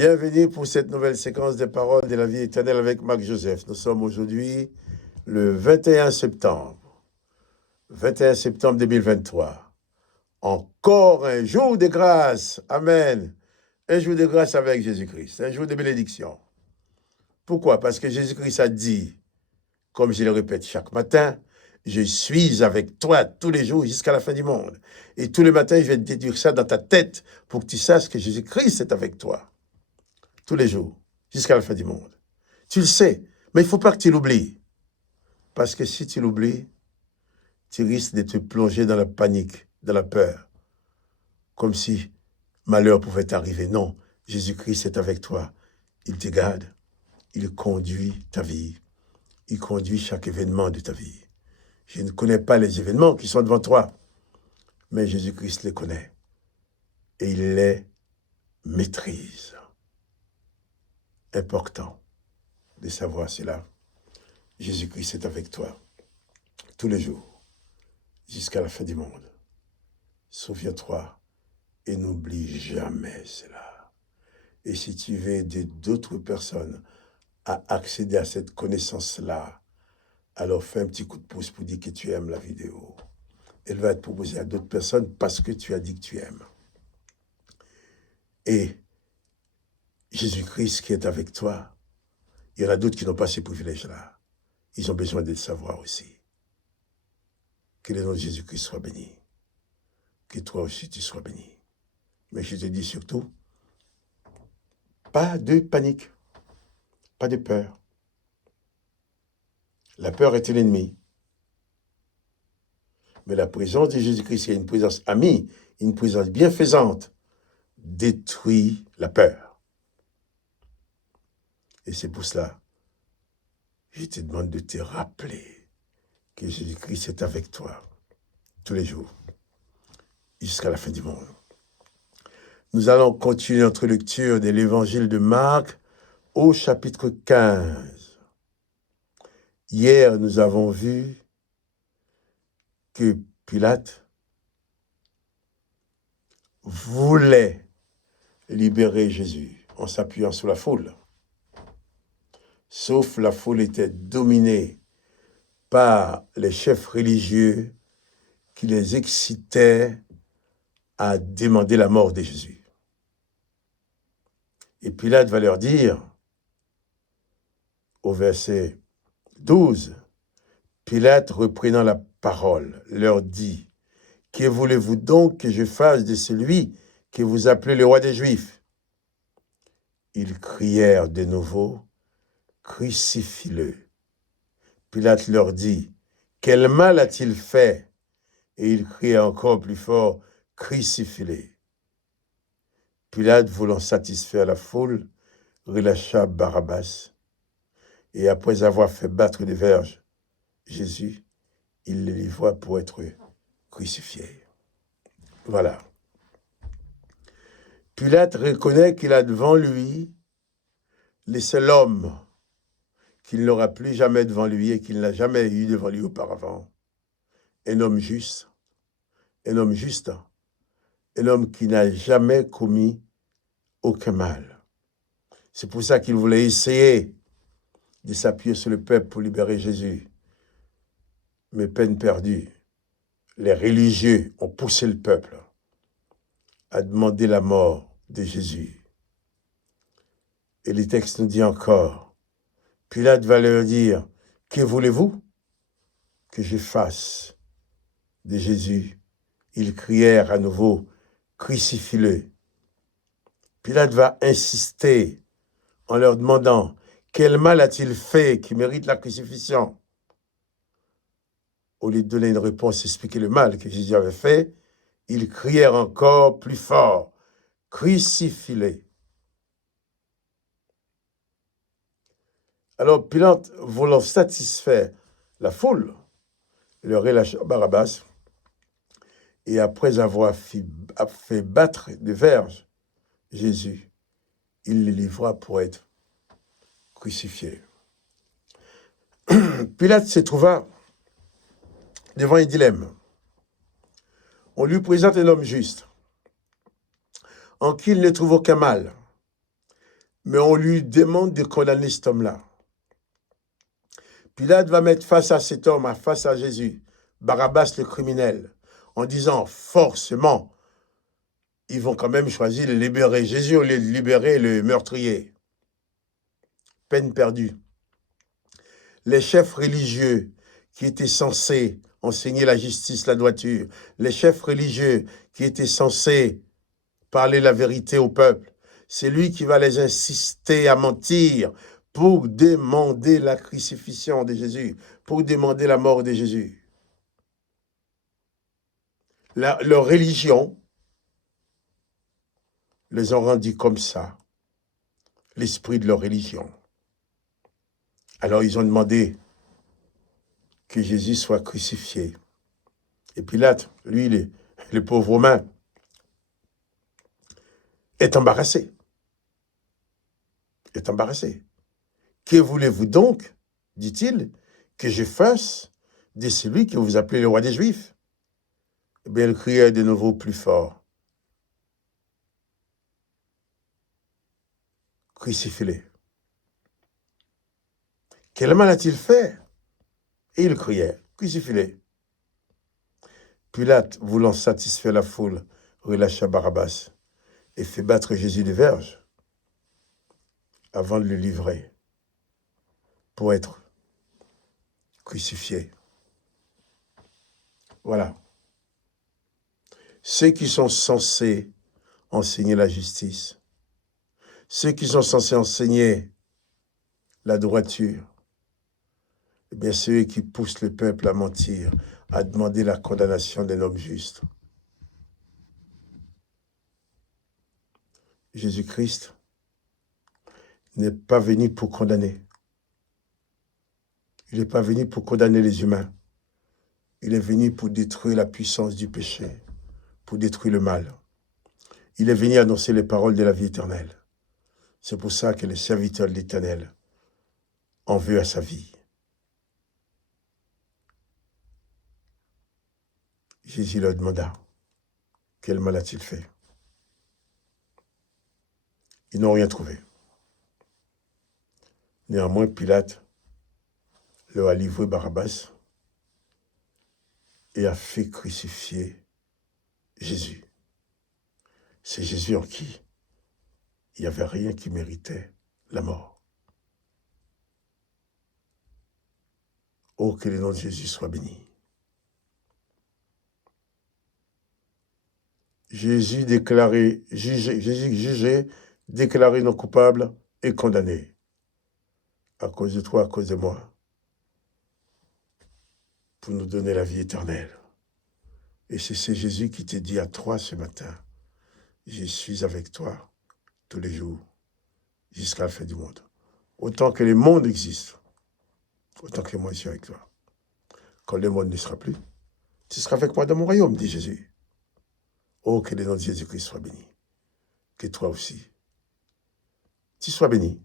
Bienvenue pour cette nouvelle séquence des paroles de la vie éternelle avec Marc Joseph. Nous sommes aujourd'hui le 21 septembre. 21 septembre 2023. Encore un jour de grâce. Amen. Un jour de grâce avec Jésus-Christ. Un jour de bénédiction. Pourquoi? Parce que Jésus-Christ a dit, comme je le répète chaque matin, je suis avec toi tous les jours jusqu'à la fin du monde. Et tous les matins, je vais te déduire ça dans ta tête pour que tu saches que Jésus-Christ est avec toi. Tous les jours, jusqu'à la fin du monde. Tu le sais, mais il ne faut pas que tu l'oublies. Parce que si tu l'oublies, tu risques de te plonger dans la panique, dans la peur. Comme si malheur pouvait t'arriver. Non, Jésus-Christ est avec toi. Il te garde. Il conduit ta vie. Il conduit chaque événement de ta vie. Je ne connais pas les événements qui sont devant toi, mais Jésus-Christ les connaît. Et il les maîtrise. Important de savoir cela. Jésus-Christ est avec toi tous les jours, jusqu'à la fin du monde. Souviens-toi et n'oublie jamais cela. Et si tu veux aider d'autres personnes à accéder à cette connaissance-là, alors fais un petit coup de pouce pour dire que tu aimes la vidéo. Elle va être proposée à d'autres personnes parce que tu as dit que tu aimes. Et Jésus-Christ qui est avec toi, il y en a d'autres qui n'ont pas ces privilèges-là. Ils ont besoin de le savoir aussi. Que le nom de Jésus-Christ soit béni. Que toi aussi tu sois béni. Mais je te dis surtout, pas de panique, pas de peur. La peur est l'ennemi. Mais la présence de Jésus-Christ, qui est une présence amie, une présence bienfaisante, détruit la peur. Et c'est pour cela, je te demande de te rappeler que Jésus-Christ est avec toi tous les jours, jusqu'à la fin du monde. Nous allons continuer notre lecture de l'évangile de Marc au chapitre 15. Hier, nous avons vu que Pilate voulait libérer Jésus en s'appuyant sur la foule. Sauf la foule était dominée par les chefs religieux qui les excitaient à demander la mort de Jésus. Et Pilate va leur dire, au verset 12, Pilate, reprenant la parole, leur dit, « Que voulez-vous donc que je fasse de celui que vous appelez le roi des Juifs ?» Ils crièrent de nouveau, « Crucifie-le !» Pilate leur dit, « Quel mal a-t-il fait ?» Et ils criaient encore plus fort, « Crucifie-le !» Pilate, voulant satisfaire la foule, relâcha Barabbas, et après avoir fait battre des verges Jésus, il le livra pour être crucifié. Voilà. Pilate reconnaît qu'il a devant lui le seul homme qu'il n'aura plus jamais devant lui et qu'il n'a jamais eu devant lui auparavant. Un homme juste, un homme juste, un homme qui n'a jamais commis aucun mal. C'est pour ça qu'il voulait essayer de s'appuyer sur le peuple pour libérer Jésus. Mais peine perdue, les religieux ont poussé le peuple à demander la mort de Jésus. Et le texte nous dit encore, Pilate va leur dire, « Que voulez-vous que je fasse de Jésus ?» Ils crièrent à nouveau, « Crucifie-le !» Pilate va insister en leur demandant, « Quel mal a-t-il fait qui mérite la crucifixion ?» Au lieu de donner une réponse, expliquer le mal que Jésus avait fait, ils crièrent encore plus fort, « Crucifie-le !» Alors Pilate, voulant satisfaire la foule, leur relâcha Barabbas, et après avoir fait battre des verges Jésus, il le livra pour être crucifié. Pilate se trouva devant un dilemme. On lui présente un homme juste, en qui il ne trouve aucun mal. Mais on lui demande de condamner cet homme-là. Pilate va mettre face à cet homme, face à Jésus, Barabbas le criminel, en disant forcément, ils vont quand même choisir de libérer Jésus au lieu de libérer le meurtrier. Peine perdue. Les chefs religieux qui étaient censés enseigner la justice, la droiture, les chefs religieux qui étaient censés parler la vérité au peuple, c'est lui qui va les insister à mentir pour demander la crucifixion de Jésus, pour demander la mort de Jésus. Leur religion les ont rendus comme ça, l'esprit de leur religion. Alors ils ont demandé que Jésus soit crucifié. Et Pilate, lui, le pauvre Romain, est embarrassé. Est embarrassé. Que voulez-vous donc, dit-il, que je fasse de celui que vous appelez le roi des Juifs? Eh bien, il criait de nouveau plus fort. Crucifie-le. Quel mal a-t-il fait? Et il criait, crucifie-le. Pilate, voulant satisfaire la foule, relâcha Barabbas et fait battre Jésus de verges avant de le livrer pour être crucifié. Voilà. Ceux qui sont censés enseigner la justice, ceux qui sont censés enseigner la droiture, eh bien ceux qui poussent le peuple à mentir, à demander la condamnation d'un homme juste. Jésus-Christ n'est pas venu pour condamner. Il n'est pas venu pour condamner les humains. Il est venu pour détruire la puissance du péché, pour détruire le mal. Il est venu annoncer les paroles de la vie éternelle. C'est pour ça que les serviteurs de l'Éternel en veulent à sa vie. Jésus leur demanda, quel mal a-t-il fait? Ils n'ont rien trouvé. Néanmoins, Pilate leur a livré Barabbas et a fait crucifier Jésus. C'est Jésus en qui il n'y avait rien qui méritait la mort. Oh, que le nom de Jésus soit béni. Jésus jugé, déclaré non coupable et condamné. À cause de toi, à cause de moi. Pour nous donner la vie éternelle. Et c'est Jésus qui te dit à toi ce matin, je suis avec toi tous les jours, jusqu'à la fin du monde. Autant que le monde existe, autant que moi je suis avec toi. Quand le monde ne sera plus, tu seras avec moi dans mon royaume, dit Jésus. Oh, que le nom de Jésus-Christ soit béni. Que toi aussi, tu sois béni.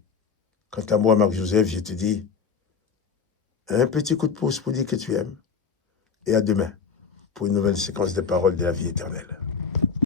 Quant à moi, Marc-Joseph, je te dis, un petit coup de pouce pour dire que tu aimes. Et à demain, pour une nouvelle séquence de paroles de la vie éternelle.